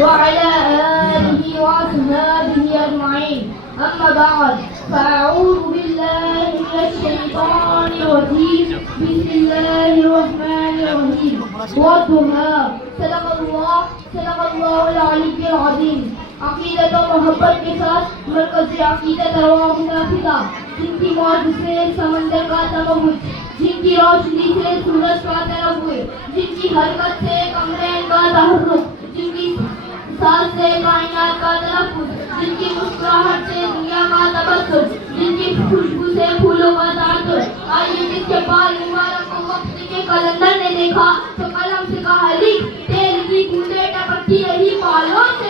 وعلى آله وأصحابه أجمعين. أما بعد فأعوذ بالله من الشيطان الرجيم. بسم الله الرحمن الرحيم. والضحى. صدق الله العلي العظيم. عقیدت و محبت کے ساتھ مرکز عقیدت رواں منافقہ، جن کی موت سے سمندر کا تموج، جن کی روشنی سے سورج کا تنور، جن کی حرکت سے کمرین کا تحرک، جن کی سانس سے کائنات کا تلفظ، جن کی مسکراہٹ سے دنیا کا تبسم، جن کی خوشبو سے پھولوں کا تعطر. آئیے جس کے بال مبارک کو وقت کے قلندر نے دیکھا تو قلم سے کہا لکھ، تیل کی بوندیں ٹپکتی رہی بالوں سے.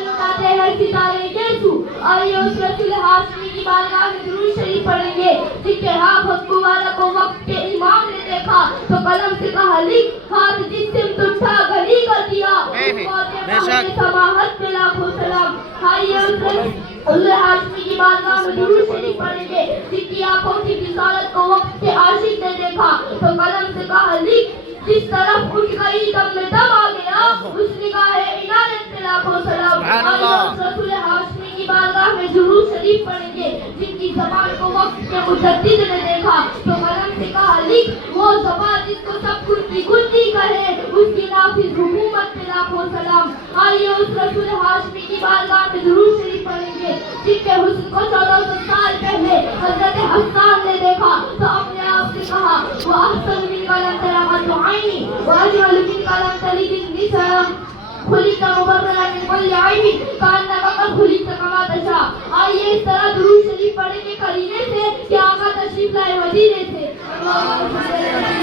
لٹاتے ہیں ستارے یسوع. آئیے اس رسول ہاشمی کی بارگاہ میں درود شریف پڑھیں گے جن کے ہاتھ بدبو والا کو وقت کے امام نے دیکھا تو قلم سے کہا لکھ، ہاتھ جس سمت اٹھا گلی کر دیا. سماحت پہ لاکھوں سلام. آئیے اس رسول ہاشمی کی بارگاہ میں درود شریف پڑھیں گے جن کی آنکھوں کی رسالت کو وقت کے عاشق نے دیکھا تو قلم سے کہا لکھ، جس طرف اٹھ گئی دم میں دم آ گیا اس نگاہ عنایت پہ لاکھوں سلام. رسول ہاشمی کی بارگاہ میں درود شریف پڑھیں گے جن کی زبان کو وقت کے مجدد نے دیکھا تو قلم سے کہا لکھ، وہ زبان جس کو سب کچھ کی گنتی کہے اس کی نافذ حکومت پہ لاکھوں سلام. آئیے اس رسول ہاشمی کی بارگاہ میں درود شریف پڑھیں گے جن کے حسن کو 1400 سال پہلے حضرت حسان نے دیکھا تو اپنے آپ سے کہا وہ احسن من قلم ترقت عینی واجمل من قلم تلد النساء خلقت مبررا من كل عیب کانک قد خلقت کما تشاء. آئیے اس طرح درود شریف پڑھیں گے قرینے سے کہ آقا تشریف لائے مدینے سے.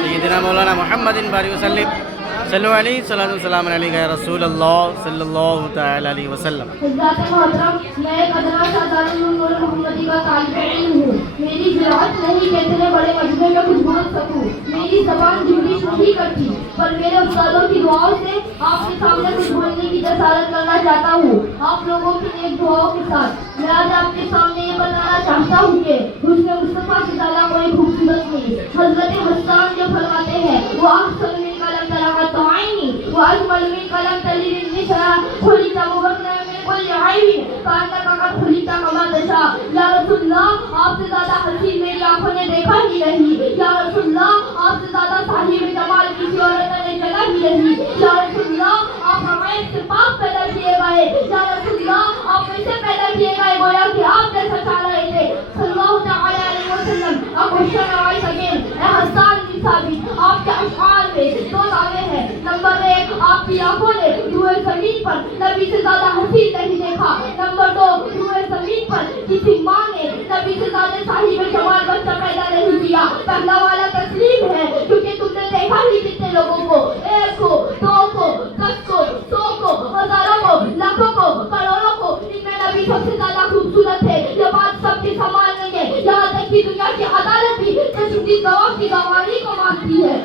سیدنا مولانا محمد بارک وسلم صلو علیہ صلاۃ والسلام علیہ یا رسول اللہ صلی اللہ تعالی علیہ وسلم. حضرات محترم، میں ایک ادنا سا دارالعلوم محمدی کا طالب علم ہوں. میری جرأت نہیں کہ اتنے بڑے مجمع میں کچھ بول سکوں. میری زبان جنبش نہیں کرتی، پر میرے استادوں کی دعاؤں سے آپ کے سامنے کچھ بولنے کی جسارت کرنا چاہتا ہوں آپ لوگوں کی نیک دعاؤں کے ساتھ. میں آج آپ کے سامنے یہ بتانا چاہتا ہوں کہ حسن مصطفیٰ کی طرح کوئی خوبصورت نہیں. حضرت حسان جو فرماتے ہیں وہ احسن من قلم ترقت عینی واجمل من قلم تلد النساء خلقت مبررا من كل عیب کانک قد خلقت کما تشاء. یا رسول اللہ، آپ سے زیادہ حسین میری آنکھوں نے دیکھا ہی نہیں. یا رسول اللہ، آپ سے زیادہ صاحب جمال کسی عورت نے چلا ہی نہیں. یا رسول اللہ، آپ ہمیں سے پاک پیدا کیے گئے. یا رسول اللہ، آپ ایسے پیدا کیے گئے گویا کہ آپ جیسا چاہ رہے تھے صلی اللہ تعالی علیہ وسلم. آپ کوشچن آئے اگین اے حسان بن ثابت، آپ کے اشعار میں دو دعوے ہیں. نمبر 1، آپ کی آنکھوں نے روئے زمین پر نبی سے زیادہ حسین نہیں دیکھا. نمبر 2، روئے زمین پر کسی ماں نے نبی سے زیادہ صاحب جمال بچہ پیدا نہیں کیا. پہلا والا تسلیم ہے کیونکہ تم نے دیکھا ہی کتنے لوگوں کو، 1 کو، 2 کو، 10 کو، 100 کو، ہزاروں کو، لاکھوں کو، کروڑوں کو. ان میں نبی سب سے زیادہ خوبصورت ہے. یہ بات سب کی سامان نہیں ہے، یہاں تک کہ دنیا کی عدالت بھی تشدید گواہ کی گواہی کو مانتی ہے.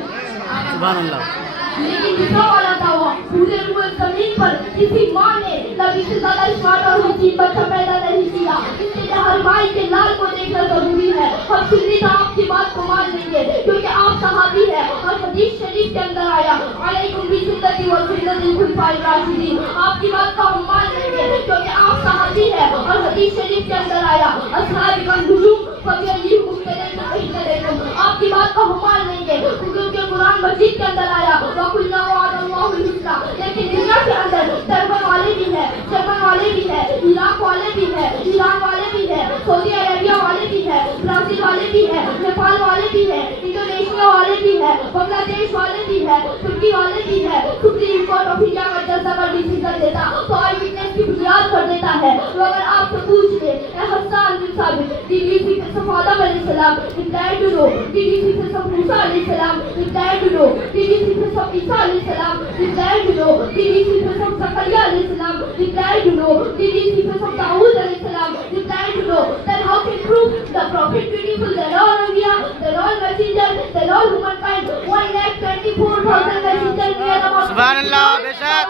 سبحان اللہ. لیکن دوسرا والا دعویٰ، پورے روئے زمین پر کسی ماں نے نبی سے زیادہ اسمارٹ اور حسین بچہ پیدا نہیں کیا. اس لیے ہر مائی کے لال کو دیکھنا ضروری ہے. ہم سنی تو آپ کی بات کو مان لیں گے کیونکہ آپ صحابی ہیں اور حدیث شریف کے اندر آیا علیکم بسنتی و سنت الخلفاء الراشدین. آپ کی بات کو ہم مان لیں گے کیونکہ آپ صحابی ہیں اور حدیث شریف کے اندر آیا اصحاب کا نجوم فبیعیہ مقتدیٰ اہتدیتم. آپ کی بات کو ہم مان لیں گے کیونکہ قرآن مجید کے اندر آیا وَقُلْنَا وَعَدَ اللَّهُ الْحُسْنَى. لیکن دنیا کے اندر تربن والے بھی ہیں، جرمن والے بھی ہیں، عراق والے بھی ہیں، ایران والے بھی ہیں، سعودی عربیہ والے بھی ہیں، برازیل والے بھی ہیں، نیپال والے بھی ہیں، انڈونیشیا والے بھی ہیں، بنگلہ دیش والے بھی ہیں، ترکی والے بھی ہیں. سپریم کورٹ آف انڈیا کا جج اگر ڈیسیژن دیتا تو آئی وٹنس کی بنیاد پر دیتا ہے. تو اگر آپ سے پوچھ لے اے حسان بن ثابت، did you see the Adam علیہ السلام؟ reply to no. Did you see the موسیٰ علیہ السلام؟ reply to no. Did you see the عیسیٰ علیہ السلام؟ reply to no. Did you see the زکریا علیہ السلام؟ reply to no. Did you see the داؤد علیہ السلام؟ reply to no. Then how can prove the prophet beautiful, the all Anbiya, the all messenger, the all humankind, 1,24,000 messenger near about سبحان اللہ. بے شک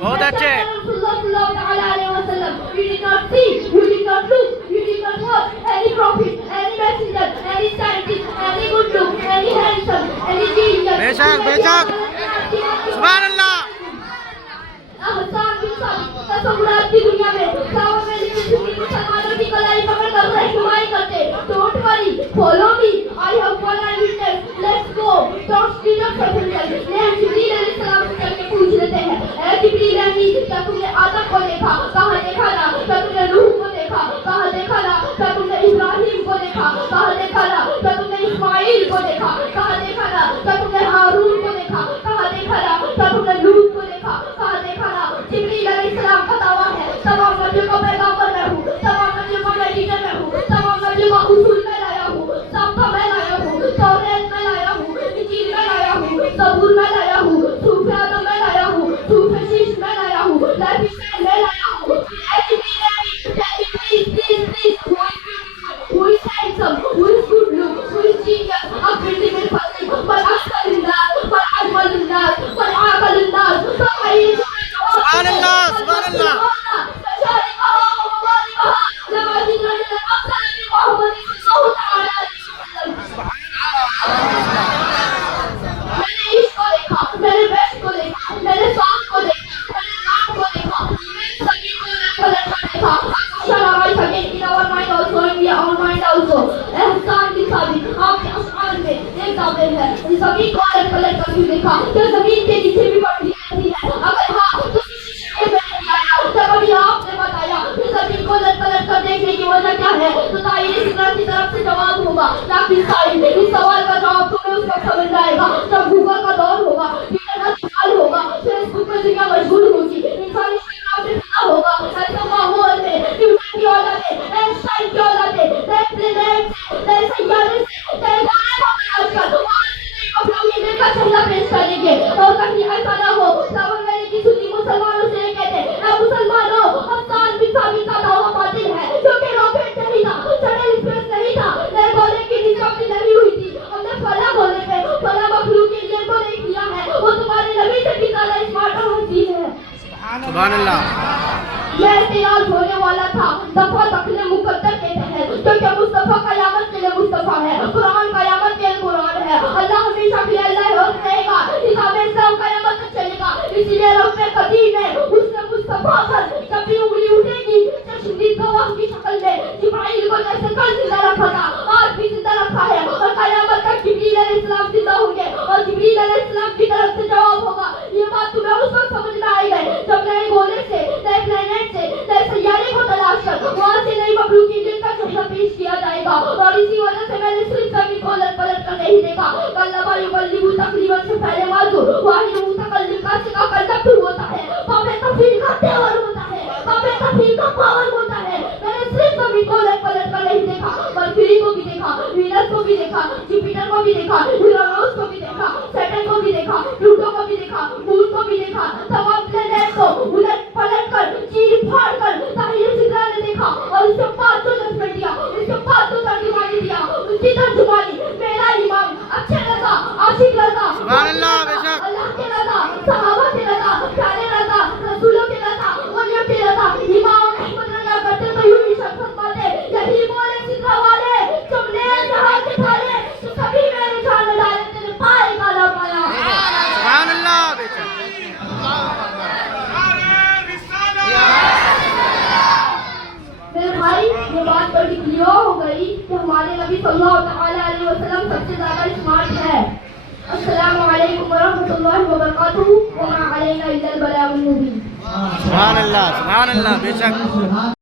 بہت اچھے. You did not see, you did not look, you did not watch any prophet, any messenger, any scientist, any good look, any handsome, any genius. بے شک بے شک. سبحان اللہ. کر جبریل علیہ السلام سے چل کے پوچھ لیتے ہیں اے جبریل امین کیا تم نے آدم کو دیکھا کہاں دیکھا نا کیا تم نے نوح کو دیکھا کہاں دیکھا نا کیا تم نے ابراہیم کو دیکھا کہاں دیکھا نا کیا تم نے اسماعیل کو دیکھا کہاں دیکھا نا کیا تم نے ہارون کو دیکھا کہاں دیکھا نا کیا تم نے لوط کو دیکھا کہاں دیکھا نا جبریل علیہ السلام کا دعویٰ ہے تمام نبیوں کو پیغمبر میں ہوں تمام نبیوں کو میں لیڈر میں ہوں تمام نبیوں کو اصول میں لایا ہوں ضابطہ میں لایا ہوں توریت میں لایا ہوں انجیل میں لایا ہوں زبور میں لایا ہوں صحف آدم میں لایا ہوں صحف شیش میں لایا ہوں لائف اسٹائل میں لایا ہوں اے جبریل امین tell me please who is handsome who is good look who is genius أخبرني بالفضل من أحسن الناس من أجمل الناس من أعقل الناس سبحان اللہ سبحان اللہ زمین کو الگ پلٹ کر بھی دیکھا تو زمین کے نیچے بھی پڑی رہتی ہے اگر ہاں تو کسی شیشے میں نہیں آیا جب ابھی آپ نے بتایا کہ زمین کو الگ پلٹ کر دیکھنے کی وجہ کیا ہے تو طاہر سدرہ کی طرف سے جواب ہوگا لیکن سائل اس سوال کا جواب تمہیں اس وقت سمجھ آئے گا جب گوگل کا دور ہوگا انٹرنیٹ استعمال ہوگا فیس بک میں دنیا مشغول ہوگی انسان انسٹاگرام پہ فنا ہوگا ایسے ماحول میں نیوٹن کی اولادیں اینسٹائن کی اولادیں نئے پلینیٹ سے نئے سیارے سے نئے گانے کو تلاش کر اب لوگ یہ دیکھا چہرہ پیش کریں گے اور کہیں ایسا نہ ہو ساون میں کی سنی مسلمانوں سے یہ کہتے ہیں اے مسلمانوں حسان بن ثابت کا دعویٰ باطل ہے کیونکہ راکٹ نہیں تھا چڑھے اسپیس نہیں تھا نئے گولے کی ڈسکوری نہیں ہوئی تھی ہم نے فلاں گولے پہ فلاں مخلوق کے لیے کو نہیں کیا ہے وہ تمہارے نبی سے بھی زیادہ اسمارٹ اور حسین ہے سبحان اللہ یہ اعتراض ہونے والا تھا دفعہ دخل مقدر کہتے ہیں کیونکہ مصطفیٰ قیامت کے لیے مصطفیٰ ہے قرآن قیامت کے لیے قرآن ہے اللہ ہمیشہ بھی اللہ ہوتا رہے گا نظام اسلام قیامت تک چلے گا اسی لیے رب قدیم ہے اس نے مصطفیٰ پر جب بھی انگلی اٹھے گی چشمدید گواہ کی شکل میں جبرائیل کو جیسے کل زندہ رکھا تھا آج بھی زندہ رکھا ہے اور قیامت تک جبریل علیہ السلام زندہ ہوں گے اور جبریل علیہ السلام کی طرف سے جواب ہوگا یہ بات تمہیں اس وقت سمجھ میں آئے گا جب نئے گولے سے نئے پلینیٹ سے نئے سیارے کو تلاش کر وہاں سے نئی مخلوقی جن کا چہرہ پیش کیا جائے گا اور اسی وجہ سے میں نے صرف زمین کو الٹ پلٹ کر نہیں دیکھا کلمہ یبلغ تقریباً سے پہلے موضوع واحد متکلم کا سکا کنڈکٹر ہوتا ہے باب تفصیل کا تیور ہوتا ہے باب تفصیل کا پاور ہوتا ہے میں نے صرف زمین کو الٹ پلٹ کر نہیں دیکھا مرکوری کو بھی دیکھا وینس کو بھی دیکھا جوپیٹر کو بھی دیکھا یورانوس کو بھی دیکھا سیٹرن کو بھی دیکھا پلوٹو کو بھی دیکھا مون کو بھی دیکھا تمام پلینیٹ کو الٹ پلٹ کر چیر پھاڑ کر طاہر سدرہ نے دیکھا اور اس کے بعد جو ججمنٹ دیا اس کے بعد جو ترجمانی دیا اس کی ترجمانی میرا امام اچھے رضا عاشق رضا سبحان اللہ بے شک اللہ کے رضا صحابہ کے رضا پیارے رضا رسولوں کے رضا ولیوں کے رضا امام احمد رضا کرتے تو یوں ہی شخص باتیں یہی بولے سدرہ والے تم نے جہاں کے تھالے تو کبھی میرے جان میں ڈالے تیرے پائے کا نہ پایا سبحان اللہ بے شک میرے بھائی یہ بات بڑی کلیئر ہو گئی کہ ہمارے نبی صلی اللہ تعالی علیہ وسلم سب سے زیادہ اسمارٹ ہے السلام علیکم ورحمۃ اللہ وبرکاتہ وما علینا الا البلاغ المبین سبحان اللہ بے شک